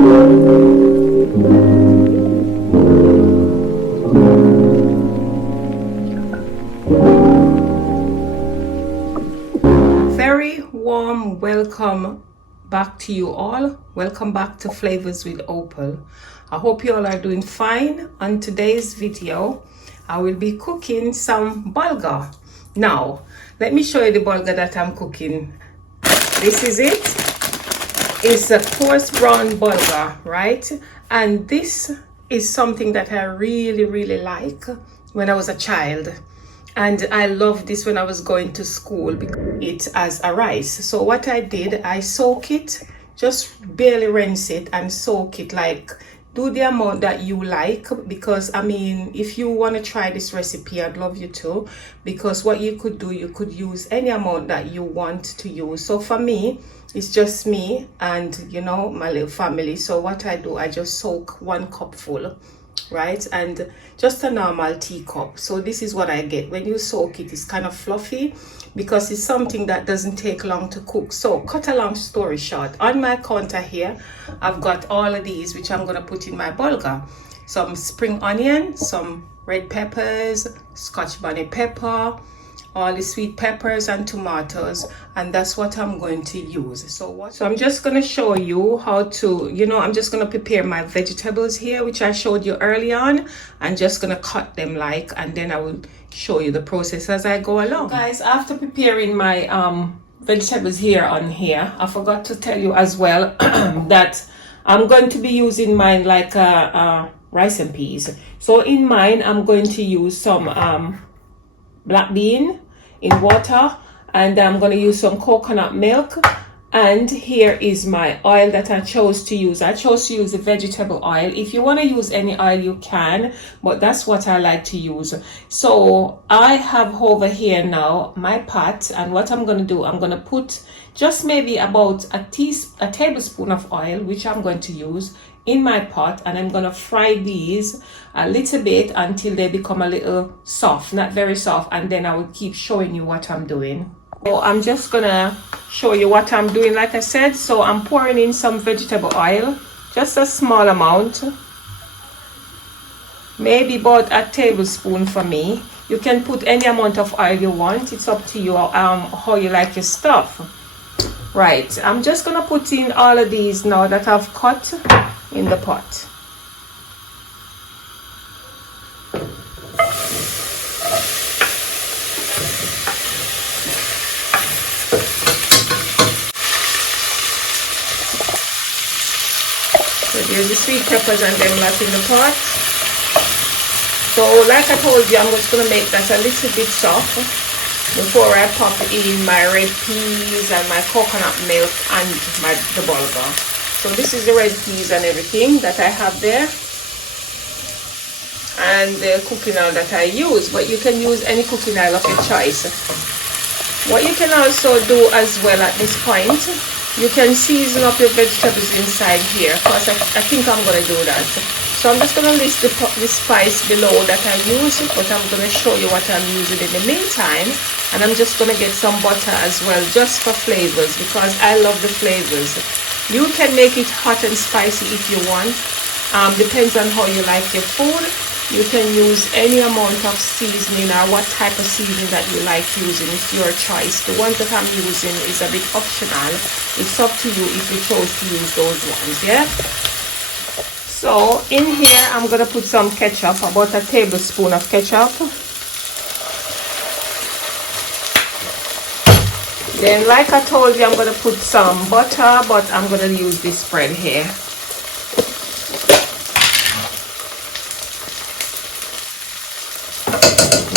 Very warm welcome back to you all. Welcome back to Flavors with Opal. I hope you all are doing fine. On today's video, I will be cooking some bulgur. Now, let me show you the bulgur that I'm cooking. This is it. It's a coarse brown bulgur, right? And this is something that I really like when I was a child. And I loved this when I was going to school because it as a rice. So what I did, I soak it, just barely rinse it and soak it, like do the amount that you like, because I mean, if you want to try this recipe, I'd love you to, because what you could do, you could use any amount that you want to use. So for me, it's just me and, you know, my little family. So what I do, I just soak 1 cup full, right? And just a normal teacup. So this is what I get when you soak it. It's kind of fluffy because it's something that doesn't take long to cook. So cut a long story short, on my counter here, I've got all of these which I'm going to put in my bulgur. Some spring onion, some red peppers, Scotch bonnet pepper, all the sweet peppers and tomatoes, and that's what I'm going to use. So I'm just going to show you how to, you know, I'm just going to prepare my vegetables here, which I showed you early on. I'm just going to cut them like, and then I will show you the process as I go along. Guys, after preparing my vegetables here on here, I forgot to tell you as well that I'm going to be using mine like rice and peas. So in mine, I'm going to use some black bean in water, and I'm going to use some coconut milk. And here is my oil that I chose to use. I chose to use the vegetable oil. If you want to use any oil, you can, but that's what I like to use. So I have over here now my pot, and what I'm going to do, I'm going to put just maybe about a tablespoon of oil, which I'm going to use in my pot, and I'm going to fry these a little bit until they become a little soft, not very soft, and then I will keep showing you what I'm doing. So I'm just gonna show you what I'm doing. Like I said, so I'm pouring in some vegetable oil, just a small amount, maybe about a tablespoon for me. You can put any amount of oil you want. It's up to you how you like your stuff. Right, I'm just gonna put in all of these now that I've cut in the pot. So there's the sweet peppers and them left in the pot. So like I told you, I'm just going to make that a little bit soft before I pop in my red peas and my coconut milk and the bulgur. So this is the red peas and everything that I have there, and the cooking oil that I use, but you can use any cooking oil of your choice. What you can also do as well at this point, you can season up your vegetables inside here, because I think I'm going to do that. So I'm just going to list the spice below that I use, but I'm going to show you what I'm using in the meantime. And I'm just going to get some butter as well, just for flavors, because I love the flavors. You can make it hot and spicy if you want. Depends on how you like your food. You can use any amount of seasoning or what type of seasoning that you like using. It's your choice. The ones that I'm using is a bit optional. It's up to you if you chose to use those ones, yeah? So in here, I'm going to put some ketchup, about a tablespoon of ketchup. Then, like I told you, I'm going to put some butter, but I'm going to use this spread here.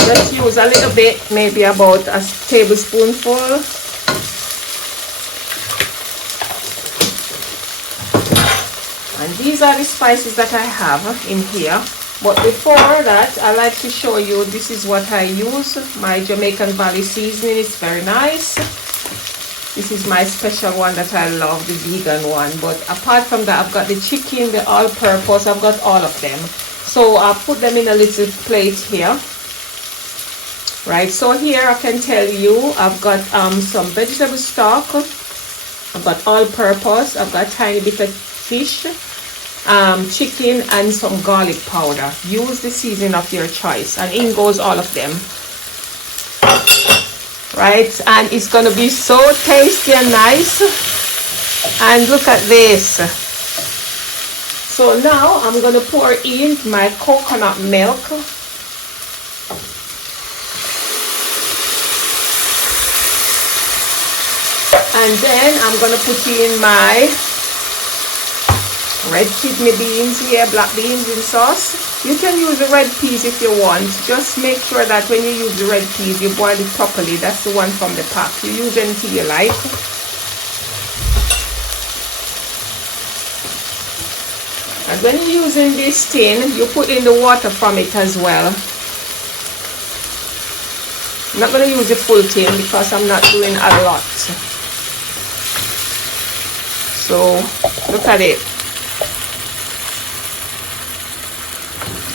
Just use a little bit, maybe about a tablespoonful. And these are the spices that I have in here. But before that, I like to show you, this is what I use. My Jamaican Valley seasoning is very nice. This is my special one that I love, the vegan one. But apart from that, I've got the chicken, the all-purpose, I've got all of them. So I'll put them in a little plate here. Right, so here I can tell you, I've got some vegetable stock. I've got all-purpose. I've got a tiny bit of fish. chicken and some garlic powder. Use the seasoning of your choice, and in goes all of them. Right, and it's gonna be so tasty and nice. And look at this. So now I'm gonna pour in my coconut milk. And then I'm gonna put in my red kidney beans here, black beans in sauce. You can use the red peas if you want. Just make sure that when you use the red peas, you boil it properly. That's the one from the pack. You use anything you like. And when you're using this tin, you put in the water from it as well. I'm not going to use the full tin because I'm not doing a lot. So look at it.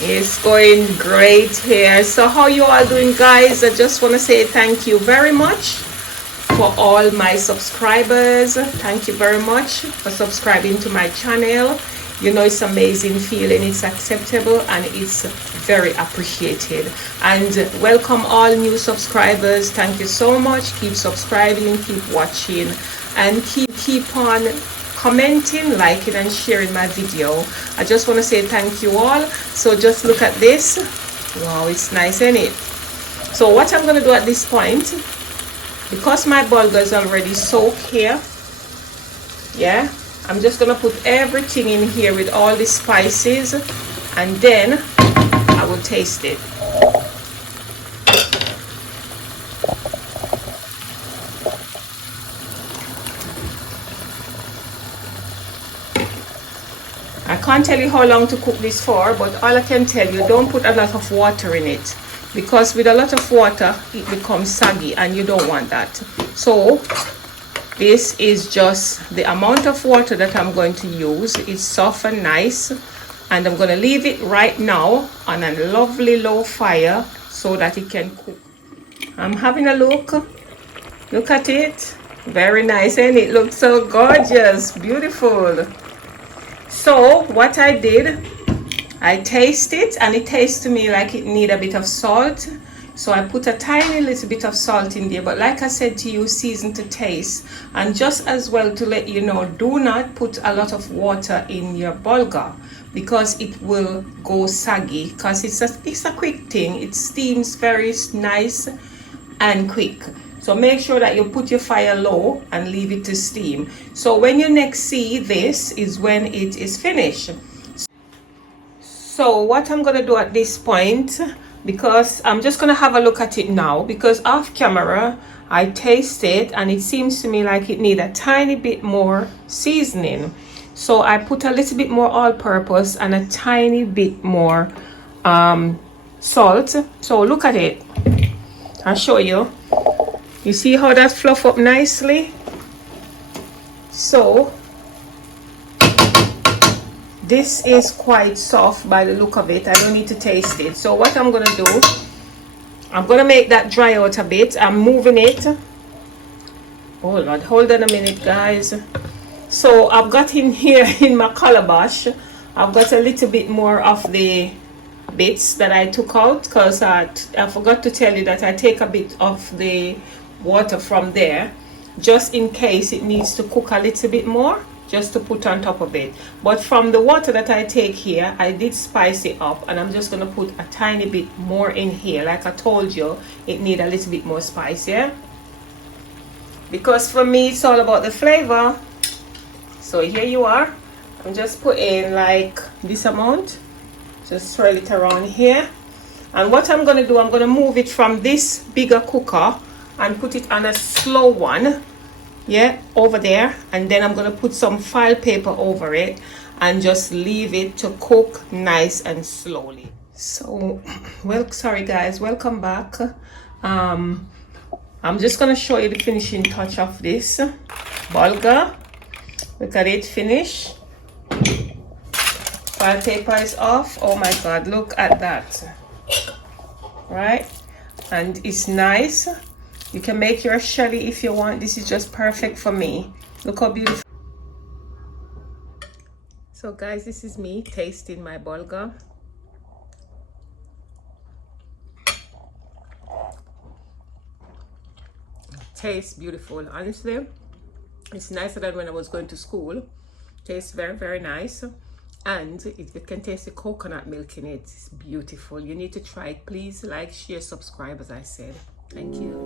It's going great here. So how you all doing, guys? I just want to say thank you very much for all my subscribers. Thank you very much for subscribing to my channel. You know, it's amazing feeling, it's acceptable, and it's very appreciated. And welcome all new subscribers. Thank you so much. Keep subscribing, keep watching, and keep on commenting, liking, and sharing my video. I just want to say thank you all. So just look at this. Wow, it's nice, isn't it? So what I'm going to do at this point, because my bulgur is already soaked here, yeah, I'm just going to put everything in here with all the spices, and then I will taste it. I can't tell you how long to cook this for, but all I can tell you, don't put a lot of water in it, because with a lot of water it becomes soggy and you don't want that. So this is just the amount of water that I'm going to use. It's soft and nice, and I'm going to leave it right now on a lovely low fire so that it can cook. I'm having a look. Look at it. Very nice, and it looks so gorgeous, beautiful. So what I did, I taste it, and it tastes to me like it need a bit of salt. So I put a tiny little bit of salt in there, but like I said to you, season to taste. And just as well to let you know, do not put a lot of water in your bulgur, because it will go soggy, because it's a quick thing. It steams very nice and quick. So make sure that you put your fire low and leave it to steam. So when you next see this is when it is finished. So what I'm going to do at this point, because I'm just going to have a look at it now, because off camera I taste it and it seems to me like it needs a tiny bit more seasoning. So I put a little bit more all-purpose and a tiny bit more salt. So look at it. I'll show you. You see how that fluff up nicely? So this is quite soft by the look of it. I don't need to taste it. So what I'm gonna do, I'm gonna make that dry out a bit. I'm moving it. Oh Lord, hold on a minute, guys. So I've got in here in my calabash, I've got a little bit more of the bits that I took out, because I forgot to tell you that I take a bit of the water from there just in case it needs to cook a little bit more, just to put on top of it. But from the water that I take here, I did spice it up, and I'm just going to put a tiny bit more in here. Like I told you, it needs a little bit more spice, yeah, because for me it's all about the flavor. So here you are. I'm just putting like this amount, just swirl it around here. And what I'm going to do, I'm going to move it from this bigger cooker and put it on a slow one, yeah, over there. And then I'm going to put some foil paper over it and just leave it to cook nice and slowly. So, well, sorry guys, welcome back. I'm just going to show you the finishing touch of this bulgur. Look at it finish. Foil paper is off. Oh my God, look at that. Right? And it's nice. You can make your shelly if you want. This is just perfect for me. Look how beautiful. So guys, this is me tasting my bulgur. Tastes beautiful. Honestly, it's nicer than when I was going to school. Tastes very, very nice. And you can taste the coconut milk in it. It's beautiful. You need to try it. Please like, share, subscribe, as I said. Thank you.